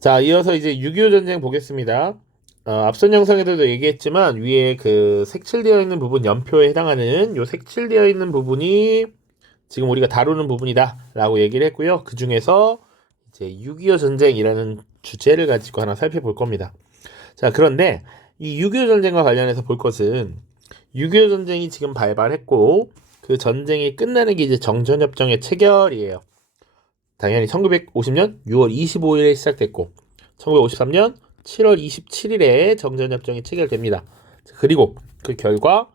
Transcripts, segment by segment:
자, 이어서 이제 6.25 전쟁 보겠습니다. 앞선 영상에서도 얘기했지만 위에 그 색칠되어 있는 부분, 연표에 해당하는 요 색칠되어 있는 부분이 지금 우리가 다루는 부분이다 라고 얘기를 했고요. 그 중에서 이제 6.25 전쟁이라는 주제를 가지고 하나 살펴볼 겁니다. 자, 그런데 이 6.25 전쟁과 관련해서 볼 것은 6.25 전쟁이 지금 발발했고 그 전쟁이 끝나는 게 이제 정전협정의 체결이에요. 당연히 1950년 6월 25일에 시작됐고 1953년 7월 27일에 정전협정이 체결됩니다. 그리고 그 결과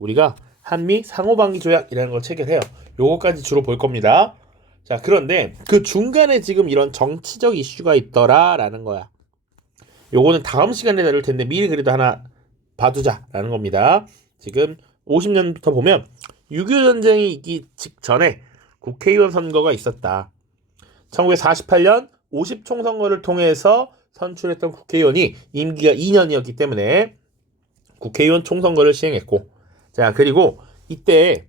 우리가 한미 상호방위 조약이라는 걸 체결해요. 요거까지 주로 볼 겁니다. 자, 그런데 그 중간에 지금 이런 정치적 이슈가 있더라라는 거야. 요거는 다음 시간에 다룰 텐데 미리 그래도 하나 봐두자라는 겁니다. 지금 50년부터 보면 6.25 전쟁이 있기 직전에 국회의원 선거가 있었다. 1948년 50총선거를 통해서 선출했던 국회의원이 임기가 2년이었기 때문에 국회의원 총선거를 시행했고, 자, 그리고 이때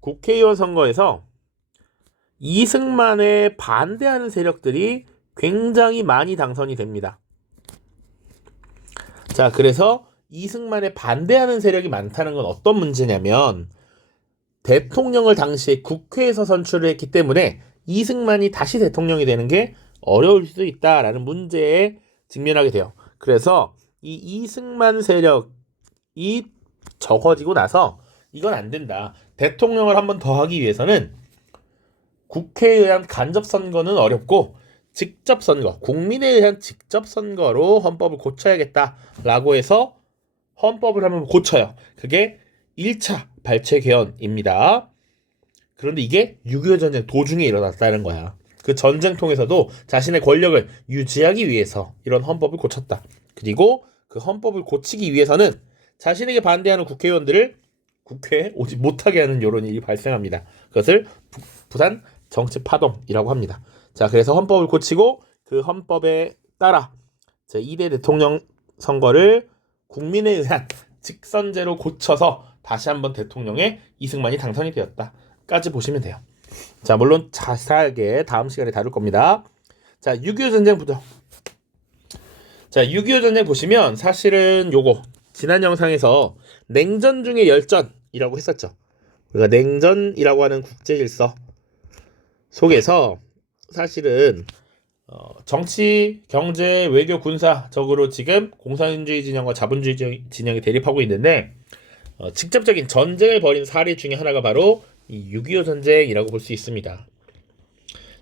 국회의원 선거에서 이승만에 반대하는 세력들이 굉장히 많이 당선이 됩니다. 자, 그래서 이승만에 반대하는 세력이 많다는 건 어떤 문제냐면 대통령을 당시에 국회에서 선출을 했기 때문에 이승만이 다시 대통령이 되는 게 어려울 수도 있다라는 문제에 직면하게 돼요. 그래서 이 이승만 세력이 적어지고 나서 이건 안 된다. 대통령을 한 번 더 하기 위해서는 국회에 의한 간접 선거는 어렵고 직접 선거, 국민에 의한 직접 선거로 헌법을 고쳐야겠다라고 해서 헌법을 한번 고쳐요. 그게 1차 발췌 개헌입니다. 그런데 이게 6.25 전쟁 도중에 일어났다는 거야. 그 전쟁 통해서도 자신의 권력을 유지하기 위해서 이런 헌법을 고쳤다. 그리고 그 헌법을 고치기 위해서는 자신에게 반대하는 국회의원들을 국회에 오지 못하게 하는 이런 일이 발생합니다. 그것을 부산 정치 파동이라고 합니다. 자, 그래서 헌법을 고치고 그 헌법에 따라 제2대 대통령 선거를 국민에 의한 직선제로 고쳐서 다시 한번 대통령에 이승만이 당선이 되었다까지 보시면 돼요. 자, 물론 자세하게 다음 시간에 다룰 겁니다. 자, 6.25 전쟁부터. 자, 6.25 전쟁 보시면 사실은 요거 지난 영상에서 냉전 중의 열전이라고 했었죠. 우리가 냉전이라고 하는 국제 질서 속에서 사실은 정치, 경제, 외교, 군사적으로 지금 공산주의 진영과 자본주의 진영이 대립하고 있는데 직접적인 전쟁을 벌인 사례 중에 하나가 바로 이 6.25 전쟁이라고 볼 수 있습니다.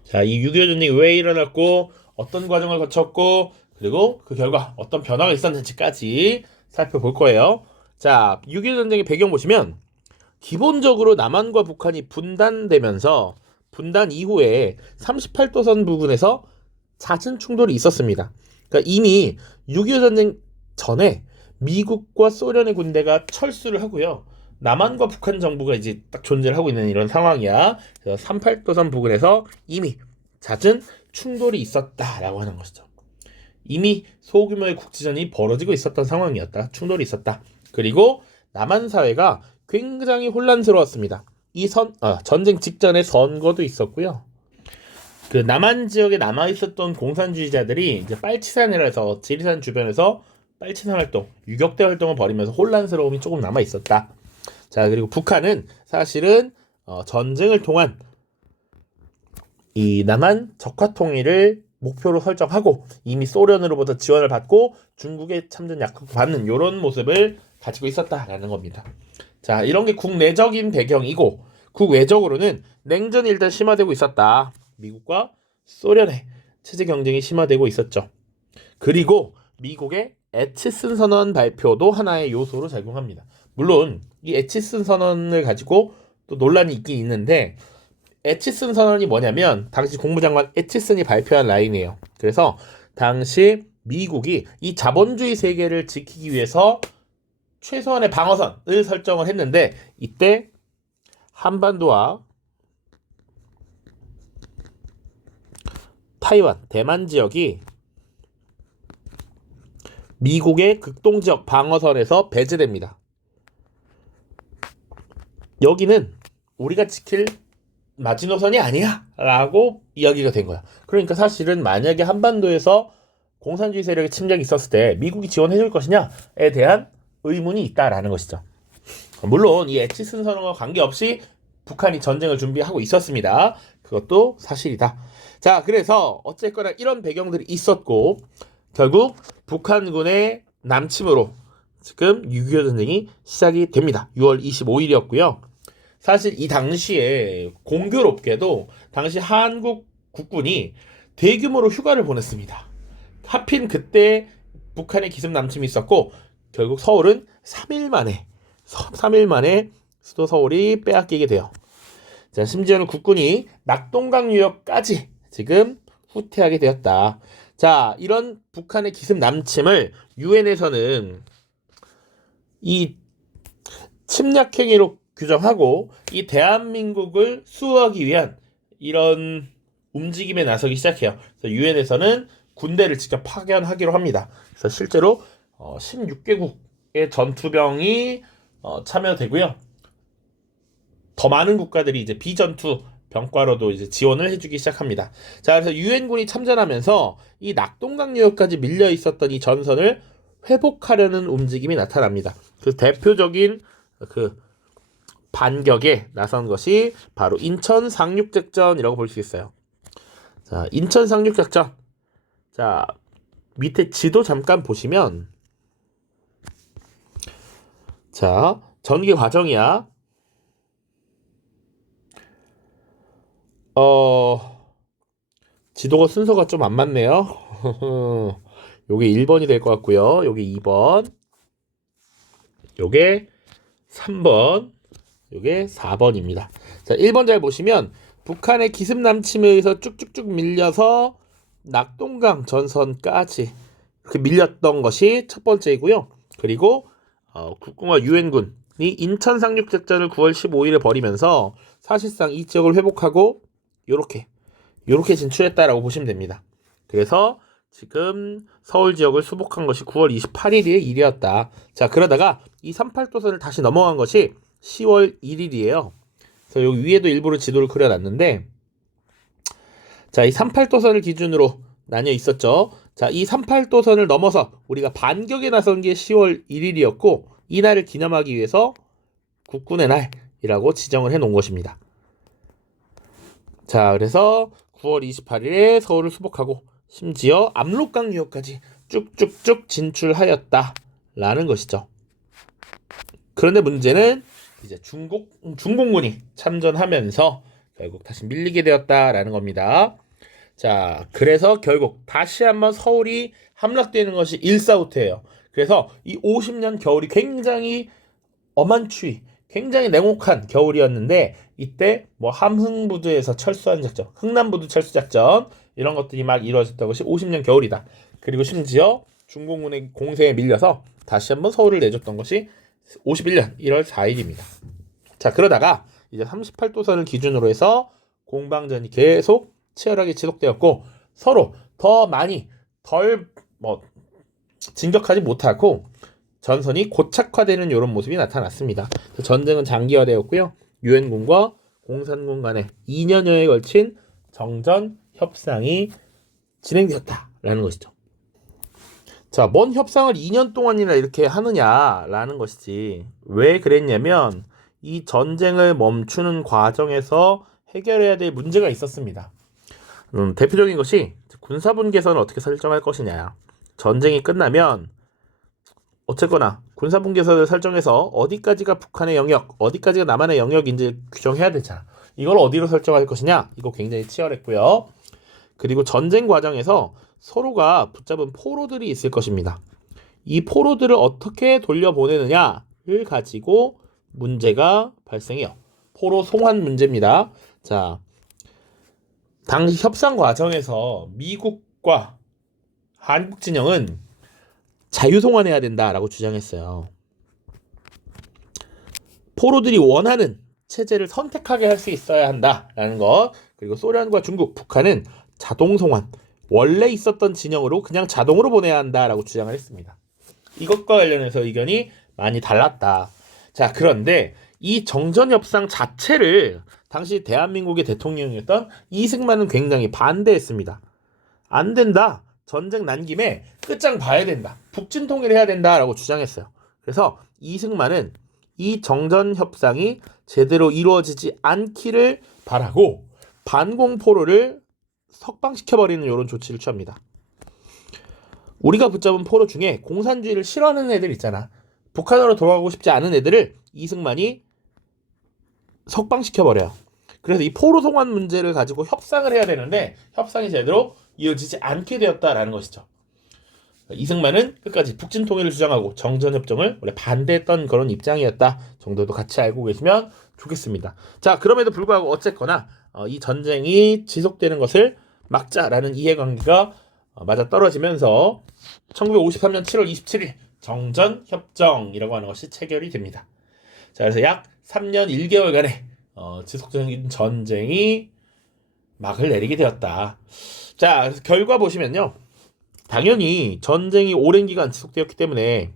자, 이 6.25 전쟁이 왜 일어났고 어떤 과정을 거쳤고 그리고 그 결과 어떤 변화가 있었는지까지 살펴볼 거예요. 자, 6.25 전쟁의 배경 보시면 기본적으로 남한과 북한이 분단되면서 분단 이후에 38도선 부근에서 잦은 충돌이 있었습니다. 그러니까 이미 6.25 전쟁 전에 미국과 소련의 군대가 철수를 하고요. 남한과 북한 정부가 이제 딱 존재를 하고 있는 이런 상황이야. 그래서 38도선 부근에서 이미 잦은 충돌이 있었다라고 하는 것이죠. 이미 소규모의 국지전이 벌어지고 있었던 상황이었다. 충돌이 있었다. 그리고 남한 사회가 굉장히 혼란스러웠습니다. 전쟁 직전에 선거도 있었고요. 그 남한 지역에 남아 있었던 공산주의자들이 이제 빨치산이라서 지리산 주변에서 빨치산 활동, 유격대 활동을 벌이면서 혼란스러움이 조금 남아 있었다. 자, 그리고 북한은 사실은 전쟁을 통한 이 남한 적화 통일을 목표로 설정하고 이미 소련으로부터 지원을 받고 중국의 참전 약속을 받는 이런 모습을 가지고 있었다라는 겁니다. 자, 이런 게 국내적인 배경이고 국외적으로는 냉전이 일단 심화되고 있었다. 미국과 소련의 체제 경쟁이 심화되고 있었죠. 그리고 미국의 에치슨 선언 발표도 하나의 요소로 작용합니다. 물론 이 에치슨 선언을 가지고 또 논란이 있긴 있는데 에치슨 선언이 뭐냐면 당시 국무장관 에치슨이 발표한 라인이에요. 그래서 당시 미국이 이 자본주의 세계를 지키기 위해서 최소한의 방어선을 설정을 했는데 이때 한반도와 타이완, 대만 지역이 미국의 극동지역 방어선에서 배제됩니다. 여기는 우리가 지킬 마지노선이 아니야 라고 이야기가 된 거야. 그러니까 사실은 만약에 한반도에서 공산주의 세력의 침략이 있었을 때 미국이 지원해 줄 것이냐에 대한 의문이 있다라는 것이죠. 물론 이 에치슨 선언과 관계없이 북한이 전쟁을 준비하고 있었습니다. 그것도 사실이다. 자, 그래서 어쨌거나 이런 배경들이 있었고 결국 북한군의 남침으로 지금 6.25 전쟁이 시작이 됩니다. 6월 25일이었고요. 사실 이 당시에 공교롭게도 당시 한국 국군이 대규모로 휴가를 보냈습니다. 하필 그때 북한의 기습 남침이 있었고 결국 서울은 3일 만에 수도 서울이 빼앗기게 돼요. 자, 심지어는 국군이 낙동강 유역까지 지금 후퇴하게 되었다. 자, 이런 북한의 기습 남침을 유엔에서는 이 침략 행위로 규정하고 이 대한민국을 수호하기 위한 이런 움직임에 나서기 시작해요. 그래서 유엔에서는 군대를 직접 파견하기로 합니다. 그래서 실제로 16개국의 전투병이 참여되고요. 더 많은 국가들이 이제 비전투 병과로도 이제 지원을 해주기 시작합니다. 자, 그래서 유엔군이 참전하면서 이 낙동강 유역까지 밀려 있었던 이 전선을 회복하려는 움직임이 나타납니다. 그 대표적인 그 반격에 나선 것이 바로 인천 상륙작전이라고 볼 수 있어요. 자, 인천 상륙작전. 자, 밑에 지도 잠깐 보시면, 자, 전개 과정이야. 지도가 순서가 좀 안 맞네요. 요게 1번이 될 것 같고요. 요게 2번. 요게 3번. 요게 4번입니다. 자, 1번 잘 보시면 북한의 기습 남침에 의해서 쭉쭉쭉 밀려서 낙동강 전선까지 이렇게 밀렸던 것이 첫 번째이고요. 그리고 국군과 유엔군이 인천 상륙작전을 9월 15일에 벌이면서 사실상 이 지역을 회복하고 요렇게 진출했다라고 보시면 됩니다. 그래서 지금 서울 지역을 수복한 것이 9월 28일의 일이었다. 자, 그러다가 이 38도선을 다시 넘어간 것이 10월 1일이에요. 그래서 여기 위에도 일부러 지도를 그려놨는데, 자, 이 38도선을 기준으로 나뉘어 있었죠. 자, 이 38도선을 넘어서 우리가 반격에 나선 게 10월 1일이었고 이 날을 기념하기 위해서 국군의 날이라고 지정을 해놓은 것입니다. 자, 그래서 9월 28일에 서울을 수복하고 심지어 압록강 유역까지 쭉쭉쭉 진출하였다라는 것이죠. 그런데 문제는 이제 중공군이 참전하면서 결국 다시 밀리게 되었다라는 겁니다. 자, 그래서 결국 다시 한번 서울이 함락되는 것이 일사후퇴예요. 그래서 이 50년 겨울이 굉장히 엄한 추위, 굉장히 냉혹한 겨울이었는데 이때 뭐 함흥부두에서 철수하는 작전, 흥남부두 철수 작전 이런 것들이 막 이루어졌던 것이 50년 겨울이다. 그리고 심지어 중공군의 공세에 밀려서 다시 한번 서울을 내줬던 것이 51년 1월 4일입니다. 자, 그러다가 이제 38도선을 기준으로 해서 공방전이 계속 치열하게 지속되었고 서로 더 많이 덜 진격하지 못하고 전선이 고착화되는 이런 모습이 나타났습니다. 전쟁은 장기화되었고요. 유엔군과 공산군 간에 2년여에 걸친 정전 협상이 진행되었다라는 것이죠. 자, 뭔 협상을 2년 동안이나 이렇게 하느냐라는 것이지. 왜 그랬냐면 이 전쟁을 멈추는 과정에서 해결해야 될 문제가 있었습니다. 대표적인 것이 군사분 계선을 어떻게 설정할 것이냐. 전쟁이 끝나면 어쨌거나 군사분 계선을 설정해서 어디까지가 북한의 영역, 어디까지가 남한의 영역인지 규정해야 되잖아. 이걸 어디로 설정할 것이냐. 이거 굉장히 치열했고요. 그리고 전쟁 과정에서 서로가 붙잡은 포로들이 있을 것입니다. 이 포로들을 어떻게 돌려보내느냐를 가지고 문제가 발생해요. 포로 송환 문제입니다. 자, 당시 협상 과정에서 미국과 한국 진영은 자유송환해야 된다라고 주장했어요. 포로들이 원하는 체제를 선택하게 할 수 있어야 한다라는 것. 그리고 소련과 중국, 북한은 자동송환, 원래 있었던 진영으로 그냥 자동으로 보내야 한다라고 주장을 했습니다. 이것과 관련해서 의견이 많이 달랐다. 자, 그런데 이 정전협상 자체를 당시 대한민국의 대통령이었던 이승만은 굉장히 반대했습니다. 안 된다. 전쟁 난 김에 끝장 봐야 된다. 북진 통일해야 된다라고 주장했어요. 그래서 이승만은 이 정전 협상이 제대로 이루어지지 않기를 바라고 반공포로를 석방시켜버리는 이런 조치를 취합니다. 우리가 붙잡은 포로 중에 공산주의를 싫어하는 애들 있잖아. 북한으로 돌아가고 싶지 않은 애들을 이승만이 석방시켜버려요. 그래서 이 포로 송환 문제를 가지고 협상을 해야 되는데 협상이 제대로 이어지지 않게 되었다라는 것이죠. 이승만은 끝까지 북진 통일을 주장하고 정전협정을 원래 반대했던 그런 입장이었다 정도도 같이 알고 계시면 좋겠습니다. 자, 그럼에도 불구하고 어쨌거나 이 전쟁이 지속되는 것을 막자라는 이해관계가 맞아떨어지면서 1953년 7월 27일 정전협정이라고 하는 것이 체결이 됩니다. 자, 그래서 약 3년 1개월간의 지속적인 전쟁이 막을 내리게 되었다. 자, 그래서 결과 보시면요. 당연히 전쟁이 오랜 기간 지속되었기 때문에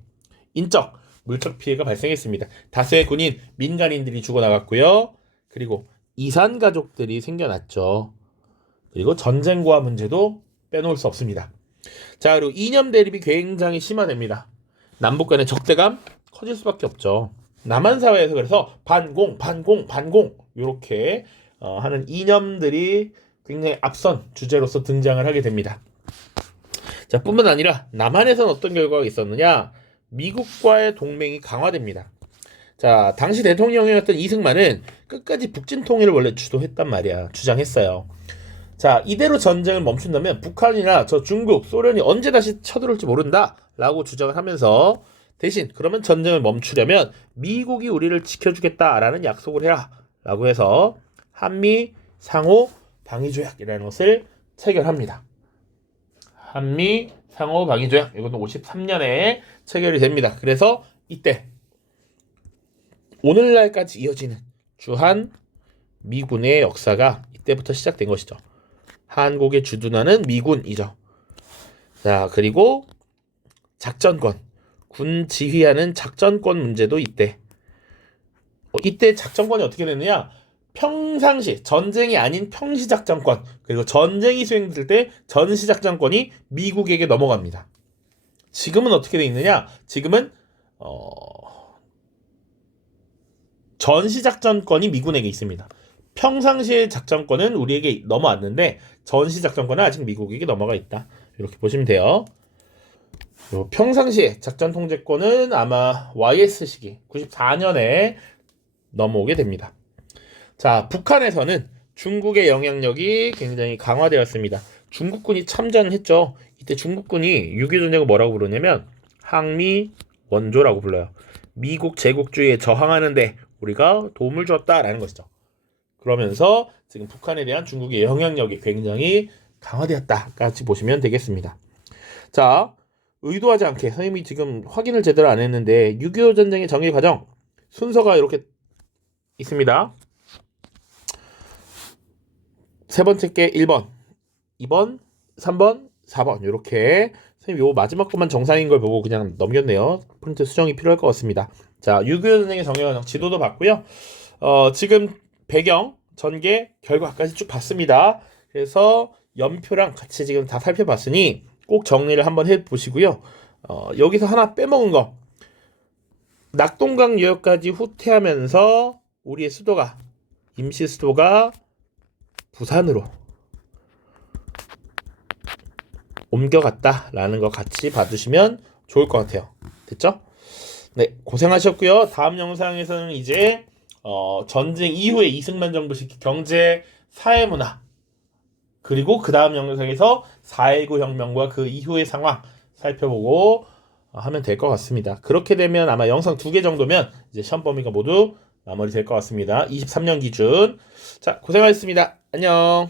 인적, 물적 피해가 발생했습니다. 다수의 군인, 민간인들이 죽어나갔고요. 그리고 이산 가족들이 생겨났죠. 그리고 전쟁과 문제도 빼놓을 수 없습니다. 자, 그리고 이념 대립이 굉장히 심화됩니다. 남북 간의 적대감 커질 수밖에 없죠. 남한 사회에서 그래서 반공 이렇게 하는 이념들이 굉장히 앞선 주제로서 등장을 하게 됩니다. 자, 뿐만 아니라 남한에서는 어떤 결과가 있었느냐? 미국과의 동맹이 강화됩니다. 자, 당시 대통령이었던 이승만은 끝까지 북진 통일을 원래 주도했단 말이야. 주장했어요. 자, 이대로 전쟁을 멈춘다면 북한이나 저 중국, 소련이 언제 다시 쳐들어올지 모른다 라고 주장을 하면서 대신 그러면 전쟁을 멈추려면 미국이 우리를 지켜주겠다라는 약속을 해라 라고 해서 한미 상호 방위조약이라는 것을 체결합니다. 한미 상호 방위조약, 이것도 53년에 체결이 됩니다. 그래서 이때 오늘날까지 이어지는 주한 미군의 역사가 이때부터 시작된 것이죠. 한국에 주둔하는 미군이죠. 자, 그리고 작전권, 군 지휘하는 작전권 문제도 이때 작전권이 어떻게 되느냐? 평상시 전쟁이 아닌 평시작전권, 그리고 전쟁이 수행될 때 전시작전권이 미국에게 넘어갑니다. 지금은 어떻게 돼 있느냐? 지금은 전시작전권이 미군에게 있습니다. 평상시의 작전권은 우리에게 넘어왔는데 전시작전권은 아직 미국에게 넘어가 있다. 이렇게 보시면 돼요. 평상시의 작전 통제권은 아마 YS 시기 94년에 넘어오게 됩니다. 자, 북한에서는 중국의 영향력이 굉장히 강화되었습니다. 중국군이 참전했죠. 이때 중국군이 6.25 전쟁을 뭐라고 부르냐면 항미 원조라고 불러요. 미국 제국주의에 저항하는데 우리가 도움을 줬다라는 것이죠. 그러면서 지금 북한에 대한 중국의 영향력이 굉장히 강화되었다까지 보시면 되겠습니다. 자, 의도하지 않게 선생님이 지금 확인을 제대로 안 했는데 6.25 전쟁의 정의 과정 순서가 이렇게 있습니다. 세 번째 게 1번, 2번, 3번, 4번 이렇게 선생님 요 마지막 것만 정상인 걸 보고 그냥 넘겼네요. 프린트 수정이 필요할 것 같습니다. 자, 6.25 전쟁의 정의 과정 지도도 봤고요. 지금 배경, 전개, 결과까지 쭉 봤습니다. 그래서 연표랑 같이 지금 다 살펴봤으니 꼭 정리를 한번 해보시고요. 여기서 하나 빼먹은 거. 낙동강 유역까지 후퇴하면서 우리의 수도가, 임시 수도가 부산으로 옮겨갔다라는 거 같이 봐주시면 좋을 것 같아요. 됐죠? 네, 고생하셨고요. 다음 영상에서는 이제 전쟁 이후에 이승만 정부 시기 경제, 사회문화 그리고 그 다음 영상에서 4.19 혁명과 그 이후의 상황 살펴보고 하면 될 것 같습니다. 그렇게 되면 아마 영상 2개 정도면 이제 시험 범위가 모두 마무리 될 것 같습니다. 23년 기준. 자, 고생하셨습니다. 안녕.